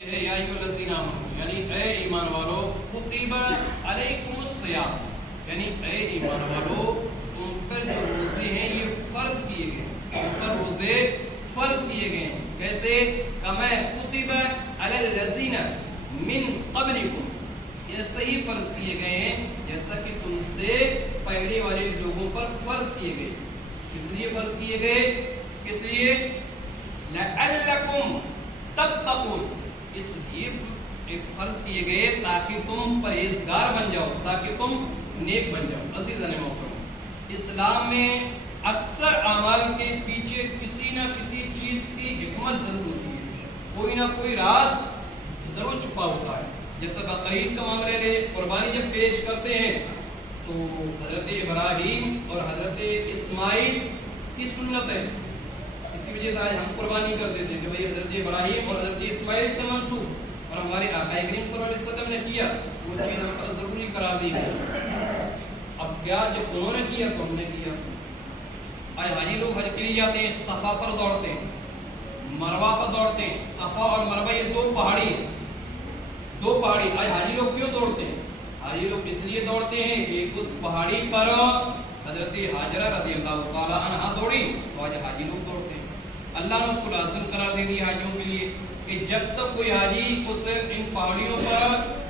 یعنی اے ایمان والو کتب علیکم الصیام، یعنی اے ایمان والو تم پر جو روزے ہیں یہ فرض کیے گئے، تم پر روزے فرض کیے گئے ہیں۔ کیسے؟ کما کتب علی الذین من قبلکم، ایسے ہی فرض کیے گئے ہیں جیسا کہ تم سے پہلے والے لوگوں پر فرض کیے گئے۔ کس لیے فرض کیے گئے؟ کس لیے؟ لعلکم تتقون، اس لیے ایک فرض کیے گئے تاکہ تم پرہیزگار بن جاؤ، تاکہ تم نیک بن جاؤ۔ عزیزان محترم، اسلام میں اکثر اعمال کے پیچھے کسی نہ کسی چیز کی حکمت ضرور ہوتی ہے، کوئی نہ کوئی راز ضرور چھپا ہوتا ہے۔ جیسا بقرعید کا معاملہ لے، قربانی جب پیش کرتے ہیں تو حضرت ابراہیم اور حضرت اسماعیل کی سنت ہے، اسی وجہ سے آج ہم قربانی کرتے تھے کہ بھئی حضرت ابراہیم اور حضرت اسماعیل سے منسوب، اور ہمارے آقا کریم صلی اللہ علیہ وسلم نے کیا، وہ چیز ہم پر ضروری قرار دی گئی۔ اب کیا جب انہوں نے کیا تو ہم نے کیا۔ آج حاجی لوگ حج کے لیے جاتے ہیں، صفا پر دوڑتے ہیں، مروہ پر دوڑتے ہیں۔ صفا اور مروہ یہ دو پہاڑی ہیں، دو پہاڑی۔ آج حاجی لوگ کیوں دوڑتے ہیں؟ حاجی لوگ اس لیے دوڑتے ہیں کہ اس پہاڑی پر حضرت حاجرہ رضی اللہ تعالی عنہا دوڑی، تو آج حاجی لوگ دوڑتے ہیں۔ اللہ نے اس کو لازم قرار دے دیا حاجیوں کے لیے کہ جب تک کوئی حاجی اس ان پہاڑیوں پر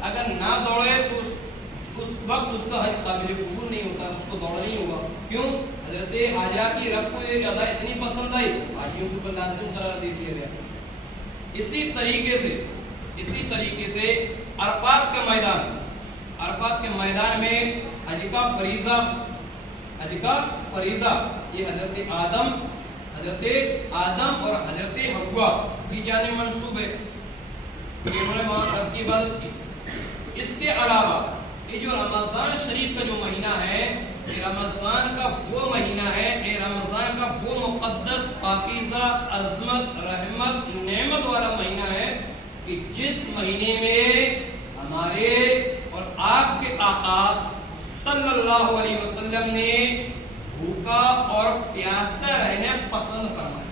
اگر نہ دوڑے تو اس وقت اس کا حج قابل قبول نہیں ہوتا، اس کو دوڑنا نہیں ہوگا۔ کیوں؟ حضرت حاجہ کی رب کو یہ زیادہ اتنی پسند آئی، حاجیوں کے اوپر لازم قرار دے دیا گیا۔ اسی طریقے سے عرفات کے میدان میں حج کا فریضہ یہ حضرت آدم اور حضرت حوا کی جانب منسوب ہے، انہوں نے وہاں رب کی عبادت کی۔ اس کے علاوہ یہ جو رمضان شریف کا جو مہینہ ہے، یہ رمضان کا وہ مہینہ ہے، یہ رمضان کا وہ مقدس پاکیزہ عظمت رحمت نعمت والا مہینہ ہے کہ جس مہینے میں ہمارے اور آپ کے آقا صلی اللہ علیہ وسلم نے بھوکا اور پیاسا رہنا پسند فرمایا۔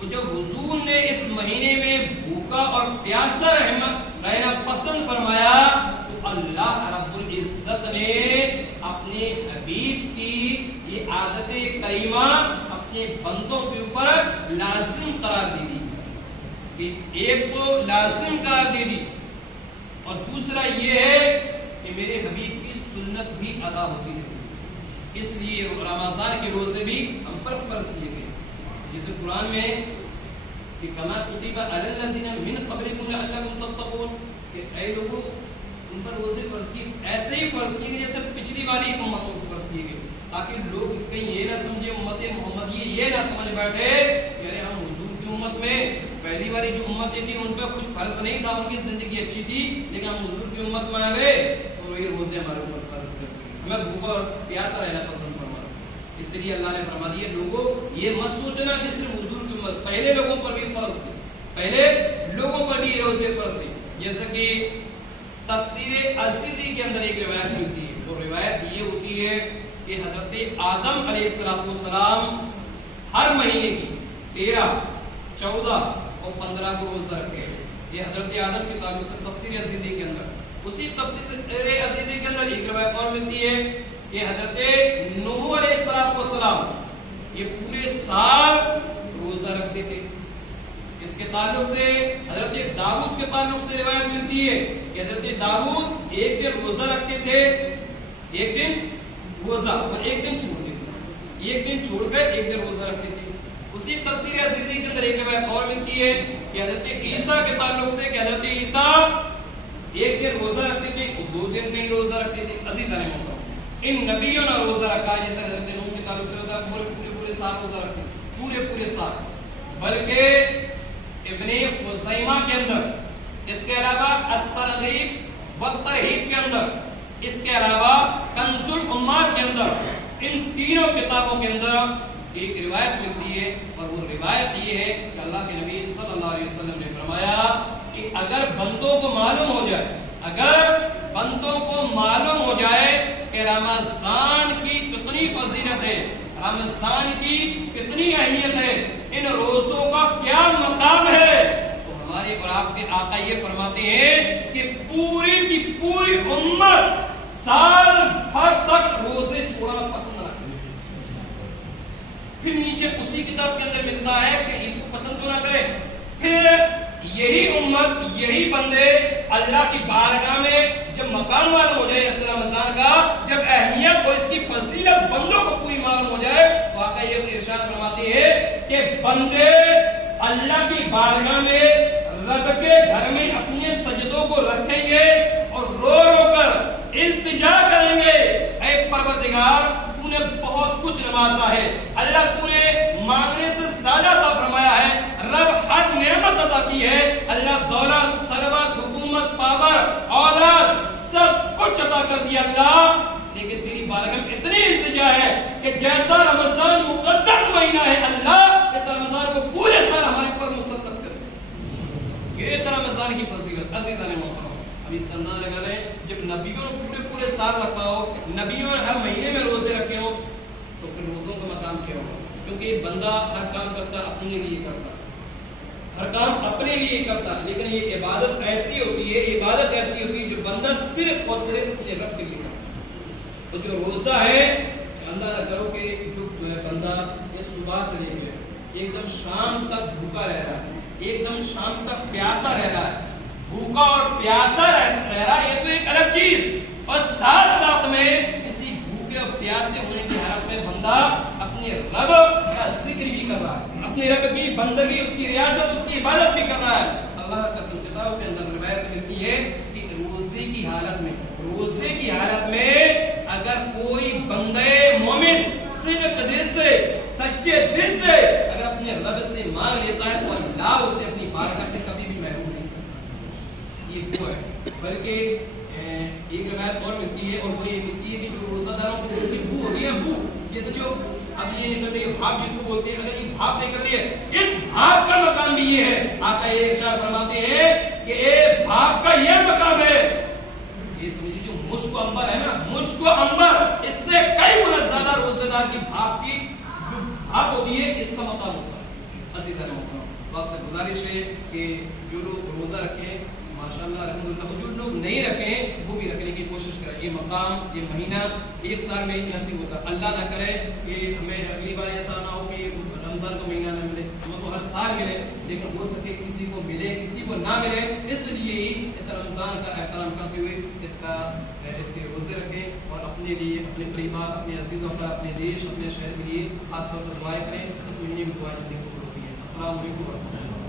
تو جب حضور نے اس مہینے میں بھوکا اور پیاسا رہنا پسند فرمایا تو اللہ رب العزت نے اپنے حبیب کی یہ عادت کریمہ اپنے بندوں کے اوپر لازم قرار دے دی۔ ایک تو لازم قرار دے دی اور دوسرا یہ ہے کہ میرے حبیب کی سنت بھی ادا ہوتی ہے، اس لیے رمضان کے روزے بھی ہم پر فرض کیے گئے۔ جیسے قرآن میں کہ کما کتب علی الذین من قبلکم لعلکم تتقون، کہ اے لوگوں ان پر روزے فرض کیے، ایسے ہی فرض کیے گئے جیسے پچھلی والی امتوں کو فرض کیے گئے، تاکہ لوگ کہیں یہ نہ سمجھے امت محمدی یہ نہ سمجھ بیٹھے کہ ارے ہم حضور کی امت میں پہلی والی جو امتیں تھی ان پہ کچھ فرض نہیں تھا، ان کی زندگی اچھی تھی، لیکن ہم حضور کی امت میں آ گئے تو یہ روزے ہمارے اوپر فرض کر دیے، ہمیں بھوکا اور پیاسا رہنا پسند فرما۔ اس لیے اللہ نے فرما دیا لوگوں یہ مت سوچنا کہ صرف حضور کی امت، پہلے لوگوں پر بھی فرض تھے، پہلے لوگوں پر بھی روزے فرض تھے۔ جیسا کہ تفسیر السیدی کے اندر ایک روایت ملتی ہے، وہ روایت یہ ہوتی ہے کہ حضرت آدم علیہ السلام ہر مہینے کی 13، 14 اور 15 کو روزہ رکھتے ہیں۔ یہ حضرت آدم کے تعلق سے تفسیر السیدی کے اندر، اسی تفسیر السیدی کے اندر ایک روایت اور ملتی ہے کہ حضرت نوح علیہ السلام یہ پورے سال روزہ رکھتے تھے۔ اس کے تعلق سے حضرت داؤد کے تعلق سے روایت ملتی ہے کہ حضرت داؤد ایک دن روزہ رکھتے تھے، ایک دن روزہ اور ایک دن چھوڑ دیتے، ایک دن چھوڑ کر ایک دن روزہ رکھتے تھے۔ اسی تفسیر السیدی کے اندر ایک روایت اور ملتی ہے کہ حضرت عیسیٰ کے تعلق سے کہ حضرت عیسیٰ ایک دن روزہ رکھتے تھے، 2 دن کہیں روزہ رکھتے تھے۔ عزیزان محترم، ان نبیوں نے روزہ رکھا جیسے حضرت نوح کے تعلق سے ہوتا ہے، پورے سال روزہ رکھتے، پورے سال۔ بلکہ ابن خزیمہ کے اندر، اس کے علاوہ الترغیب والترہیب کے اندر، اس کے علاوہ کنز الامال کے اندر، ان تینوں کتابوں کے اندر ایک روایت ملتی ہے، اور وہ روایت یہ ہے کہ اللہ کے نبی صلی اللہ علیہ وسلم نے فرمایا کہ اگر بندوں کو معلوم ہو جائے کہ رمضان کی کتنی فضیلت ہے، رمضان کی کتنی اہمیت ہے، ان روزوں کا کیا مقام ہے، تو ہمارے ہماری اور آپ کے آقا یہ فرماتے ہیں کہ پوری کی پوری امت سال بھر تک روزے چھوڑنا پسند نہ کرے. پھر نیچے اسی کتاب کے اندر ملتا ہے کہ اس کو پسند تو نہ کرے. پھر یہی امت یہی بندے اللہ کی بارگاہ میں جب مقام معلوم ہو جائے اس رمضان کا, جب اہمیت اور اس کی فضیلت بندوں کو پوری معلوم ہو جائے, تو آقا یہ ارشاد فرماتے ہیں کہ بندے اللہ کی بارگاہ میں رب کے گھر میں اپنے سجدوں کو رکھیں گے اور رو رو کر التجا کریں گے, اے پروردگار تو نے بہت کچھ نوازا ہے, اللہ تو نے مانگنے سے زیادہ عطا فرمایا ہے, رب ہر نعمت عطا کی ہے, اللہ دولت ثروت حکومت پاور اولاد سب کچھ عطا کر دیا اللہ, لیکن تیری بارگاہ میں اتنی التجا ہے کہ جیسا رمضان مقدس مہینہ ہے اللہ اس رمضان کو پورے سال ہمارے اوپر مسلط کر دے. یہ اس رمضان کی فضیلت عزیزان محترم. ابھی سننا لگا رہے جب نبیوں نے پورے سال رکھا ہو, نبیوں نے ہر مہینے میں روزے رکھے ہو, تو پھر روزوں کا مقام کیا ہوگا؟ کیونکہ بندہ ہر کام کرتا اپنے لیے کرتا, ہر کام اپنے لیے کرتا, لیکن یہ عبادت ایسی ہوتی ہے, عبادت ایسی ہوتی ہے جو بندہ صرف اور صرف اپنے رب کے لیے کرتا. تو جو روزہ ہے اندازہ کرو کہ جو بندہ یہ صبح سے لے کے ایک دم شام تک بھوکا رہ رہا ہے, ایک دم شام تک پیاسا رہ رہا ہے, بھوکا اور پیاسا رہ رہا ہے, یہ تو ایک الگ چیز, اور ساتھ ساتھ میں اسی بھوکے اور پیاسے ہونے کی حالت میں بندہ اپنے رب کا ذکر بھی کر رہا ہے, اپنے رب کی بندگی, اس کی ریاست, اس کی عبادت بھی کر رہا ہے. اللہ کا قسم کتابوں کے اندر روایت ملتی ہے کہ روزے کی حالت میں اگر کوئی بندے مومن صدق دل سے سچے دل سے اگر اپنے رب سے مانگ لیتا ہے تو اللہ اسے اپنی بارگاہ سے کبھی بھی محروم نہیں کرتا. یہ وہ ہے. بلکہ ایک روایت اور ملتی ہے, اور وہ یہ ملتی ہے کہ جو روزہ داروں کو بھوک ہوگی ہے, بھوک جیسے جو اب یہ نہیں کرتے, یہ بھاپ جس کو بولتے ہیں, اگر یہ بھاپ نہیں کرتی ہے, اس بھاپ کا مقام بھی یہ ہے. آقا یہ ارشاد فرماتے ہیں کہ اے بھاپ کا یہ مقام ہے, یہ سمجھیے جو مشک و عنبر ہے نا, مشک و عنبر, اس سے کئی گنا زیادہ روزے دار کی بھاپ کی جو بھاپ ہوتی ہے اس کا مقام ہوتا ہے. عزیزان محترم, تو آپ سے گزارش ہے کہ جو لوگ روزہ رکھیں ماشاءاللہ الحمدللہ, جو لوگ نہیں رکھیں وہ بھی رکھنے کی کوشش کریں. یہ مقام, یہ مہینہ ایک سال میں ہی نصیب ہوتا. اللہ نہ کرے کہ ہمیں اگلی بار ایسا نہ ہو کہ رمضان کا مہینہ نہ ملے, ہمیں تو ہر سال ملے, لیکن ہو سکے کسی کو ملے کسی کو نہ ملے. اس لیے ہی اس رمضان کا احترام کرتے ہوئے اس کے روزے رکھیں, اور اپنے لیے, اپنے پریوار, اپنے عزیزوں پر, اپنے دیش, اپنے شہر کے لیے خاص طور سے دعائیں کریں. اس مہینے میں دعائیں جلدی قبول ہوتی ہیں. السلام علیکم ورحمۃ اللہ.